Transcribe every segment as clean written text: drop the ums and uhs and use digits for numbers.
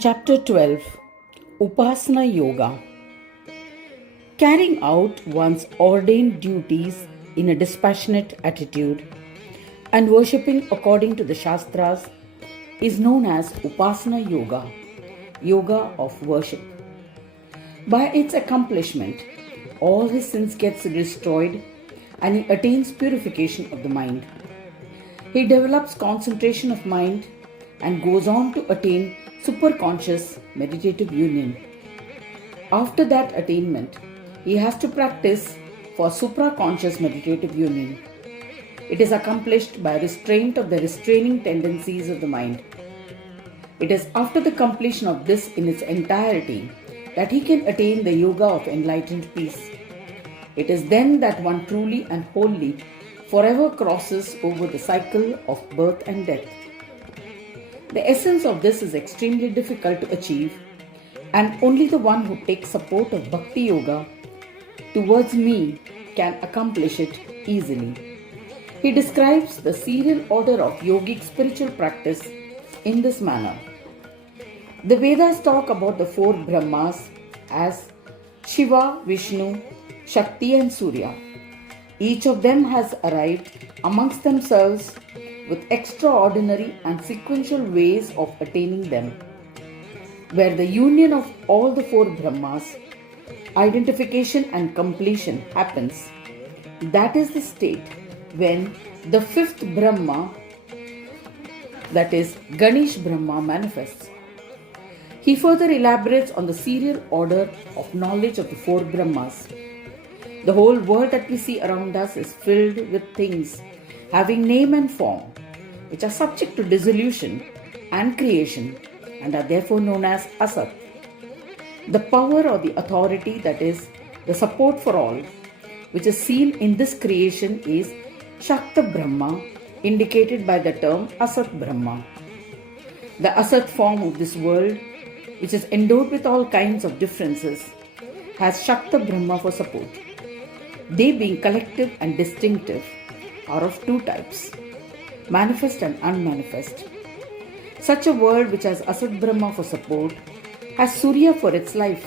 Chapter 12 Upasana Yoga. Carrying out one's ordained duties in a dispassionate attitude and worshipping according to the Shastras is known as Upasana Yoga, Yoga of worship. By its accomplishment, all his sins gets destroyed and he attains purification of the mind. He develops concentration of mind and goes on to attain superconscious meditative union. After that attainment, he has to practice for supraconscious meditative union. It is accomplished by restraint of the restraining tendencies of the mind. It is after the completion of this in its entirety that he can attain the yoga of enlightened peace. It is then that one truly and wholly forever crosses over the cycle of birth and death. The essence of this is extremely difficult to achieve, and only the one who takes support of Bhakti Yoga towards me can accomplish it easily. He describes the serial order of yogic spiritual practice in this manner. The Vedas talk about the four Brahmas as Shiva, Vishnu, Shakti and Surya. Each of them has arrived amongst themselves with extraordinary and sequential ways of attaining them. Where the union of all the four Brahmas, identification and completion happens, that is the state when the fifth Brahma, that is Ganesh Brahma, manifests. He further elaborates on the serial order of knowledge of the four Brahmas. The whole world that we see around us is filled with things having name and form, which are subject to dissolution and creation and are therefore known as Asat. The power or the authority, that is, the support for all, which is seen in this creation is Shakta Brahma, indicated by the term Asat Brahma. The Asat form of this world, which is endowed with all kinds of differences, has Shakta Brahma for support. They, being collective and distinctive, are of two types, manifest and unmanifest. Such a world which has Asat Brahma for support has Surya for its life.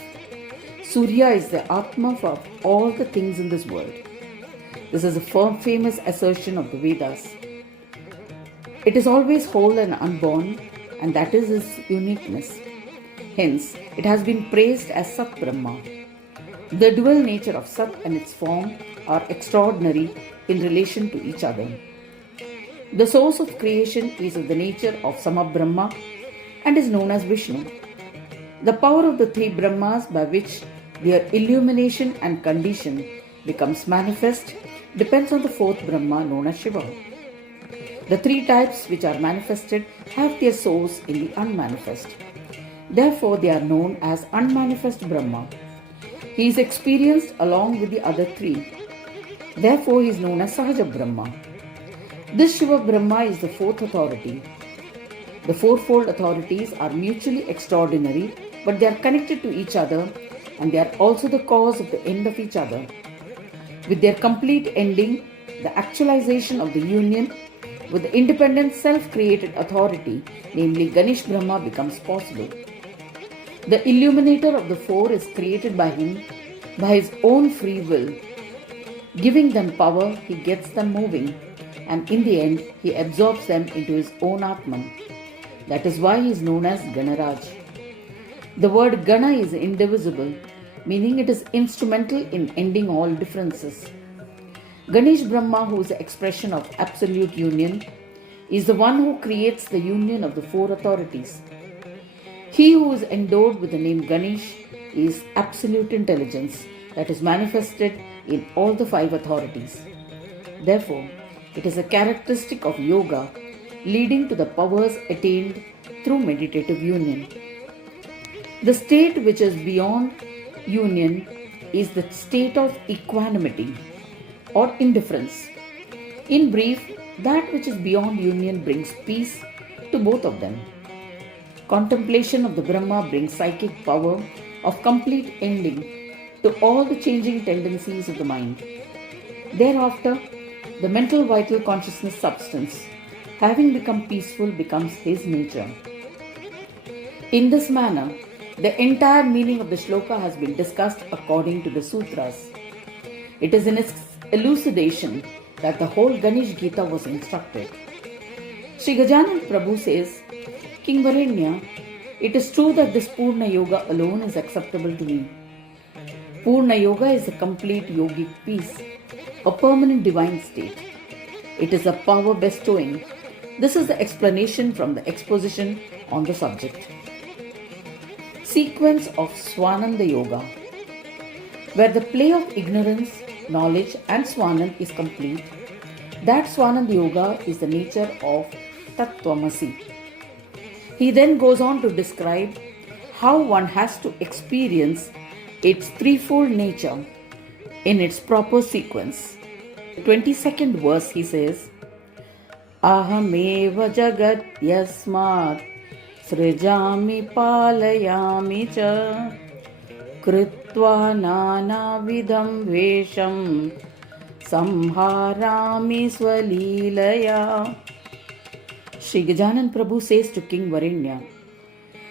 Surya is the Atma for all the things in this world. This is a famous assertion of the Vedas. It is always whole and unborn, and that is its uniqueness. Hence, it has been praised as Sat Brahma. The dual nature of Sat and its form are extraordinary in relation to each other. The source of creation is of the nature of Samabrahma and is known as Vishnu. The power of the three Brahmas by which their illumination and condition becomes manifest depends on the fourth Brahma known as Shiva. The three types which are manifested have their source in the unmanifest. Therefore, they are known as unmanifest Brahma. He is experienced along with the other three. Therefore, he is known as Sahaja Brahma. This Shiva Brahma is the fourth authority. The fourfold authorities are mutually extraordinary, but they are connected to each other and they are also the cause of the end of each other. With their complete ending, the actualization of the union with the independent self-created authority, namely Ganesh Brahma, becomes possible. The illuminator of the four is created by him by his own free will. Giving them power, he gets them moving, and in the end, he absorbs them into his own Atman. That is why he is known as Ganaraj. The word Gana is indivisible, meaning it is instrumental in ending all differences. Ganesh Brahma, who is the expression of absolute union, is the one who creates the union of the four authorities. He who is endowed with the name Ganesh is absolute intelligence that is manifested in all the five authorities. Therefore, it is a characteristic of yoga leading to the powers attained through meditative union. The state which is beyond union is the state of equanimity or indifference. In brief, that which is beyond union brings peace to both of them. Contemplation of the Brahma brings psychic power of complete ending to all the changing tendencies of the mind. Thereafter, the mental vital consciousness substance, having become peaceful, becomes his nature. In this manner, the entire meaning of the shloka has been discussed according to the sutras. It is in its elucidation that the whole Ganesh Gita was instructed. Sri Gajanan Prabhu says, King Varenya, it is true that this Purna Yoga alone is acceptable to me. Purna Yoga is a complete yogic peace, a permanent divine state. It is a power bestowing. This is the explanation from the exposition on the subject. Sequence of Swananda Yoga. Where the play of ignorance, knowledge and Swanand is complete, that Swananda Yoga is the nature of Tattvamasi. He then goes on to describe how one has to experience its threefold nature in its proper sequence. The 22nd verse he says, Ahameva jagat yasmat srijami palayami cha kritva nana vidam vesham samharami swalilaya. Sri Gajanan Prabhu says to King Varenya,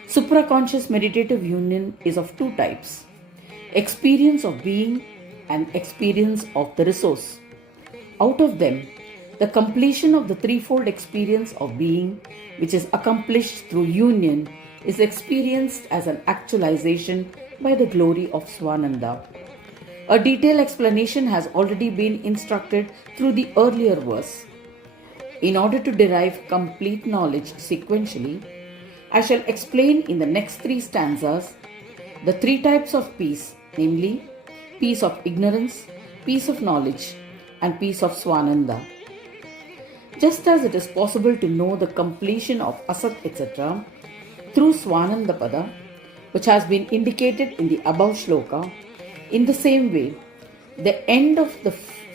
supraconscious meditative union is of two types, experience of being and experience of the resource. Out of them, the completion of the threefold experience of being, which is accomplished through union, is experienced as an actualization by the glory of Swananda. A detailed explanation has already been instructed through the earlier verse. In order to derive complete knowledge sequentially, I shall explain in the next three stanzas the three types of peace, namely peace of ignorance, peace of knowledge, and peace of Swananda. Just as it is possible to know the completion of Asat etc. through Swananda Pada, which has been indicated in the above shloka, in the same way, the end of the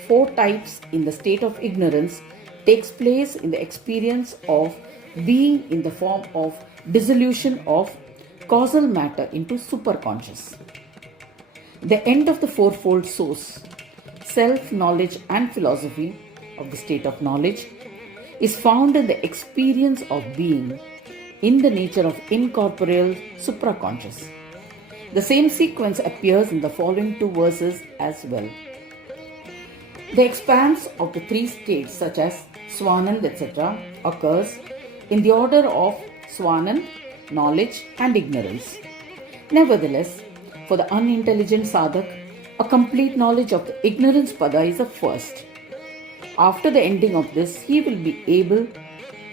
four types in the state of ignorance takes place in the experience of being in the form of dissolution of causal matter into superconscious. The end of the fourfold source, self, knowledge and philosophy of the state of knowledge, is found in the experience of being in the nature of incorporeal supraconscious. The same sequence appears in the following two verses as well. The expanse of the three states such as Swanand etc. occurs in the order of Swanand, knowledge and ignorance. Nevertheless, for the unintelligent sadhak, a complete knowledge of the ignorance pada is a first. After the ending of this, he will be able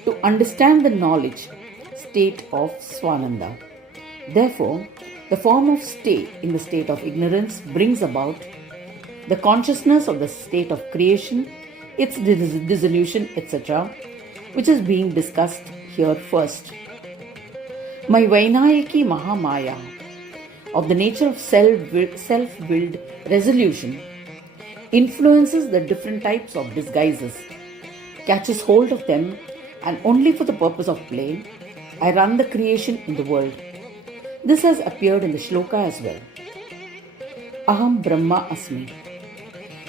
to understand the knowledge state of Swananda. Therefore, the form of stay in the state of ignorance brings about the consciousness of the state of creation, its dissolution, etc., which is being discussed here first. My Vainayaki Mahamaya, of the nature of self-willed resolution, influences the different types of disguises, catches hold of them, and only for the purpose of play, I run the creation in the world. This has appeared in the shloka as well. Aham Brahma Asmi.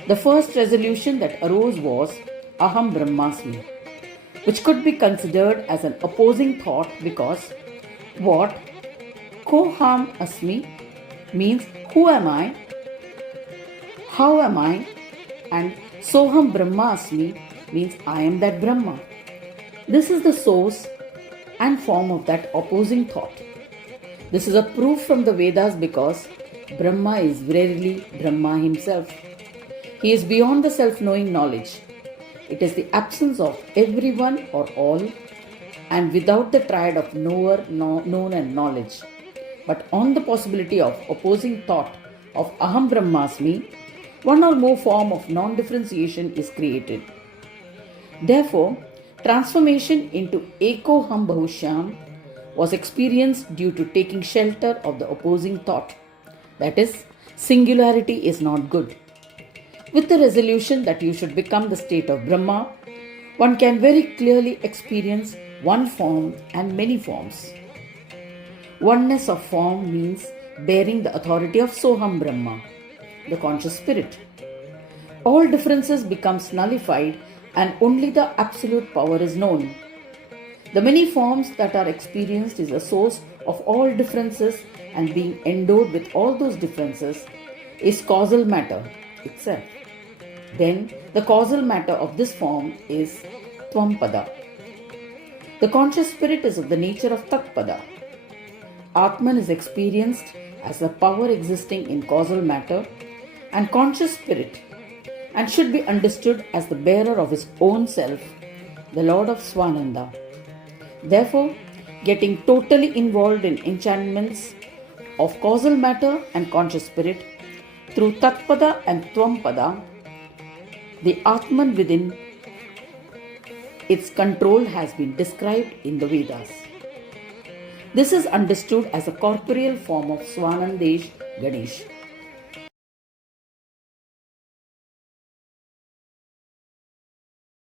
The first resolution that arose was Aham Brahmasmi, which could be considered as an opposing thought because what Koham Asmi means who am I, how am I, and Soham Brahma Asmi means I am that Brahma. This is the source and form of that opposing thought. This is a proof from the Vedas because Brahma is verily Brahma himself. He is beyond the self-knowing knowledge. It is the absence of everyone or all and without the triad of knower, known and knowledge. But on the possibility of opposing thought of Aham Brahmasmi, one or more form of non-differentiation is created. Therefore, transformation into Eko Ham Bahushyam was experienced due to taking shelter of the opposing thought. That is, singularity is not good. With the resolution that you should become the state of Brahma, one can very clearly experience one form and many forms. Oneness of form means bearing the authority of Soham Brahma, the conscious spirit. All differences becomes nullified and only the absolute power is known. The many forms that are experienced is a source of all differences and being endowed with all those differences is causal matter itself. Then the causal matter of this form is Tvampada. The conscious spirit is of the nature of Tatpada. Atman is experienced as the power existing in causal matter and conscious spirit, and should be understood as the bearer of his own self, the Lord of Swananda. Therefore, getting totally involved in enchantments of causal matter and conscious spirit through Tatpada and Tvampada, the Atman within its control has been described in the Vedas. This is understood as a corporeal form of Swanandesh Ganesh.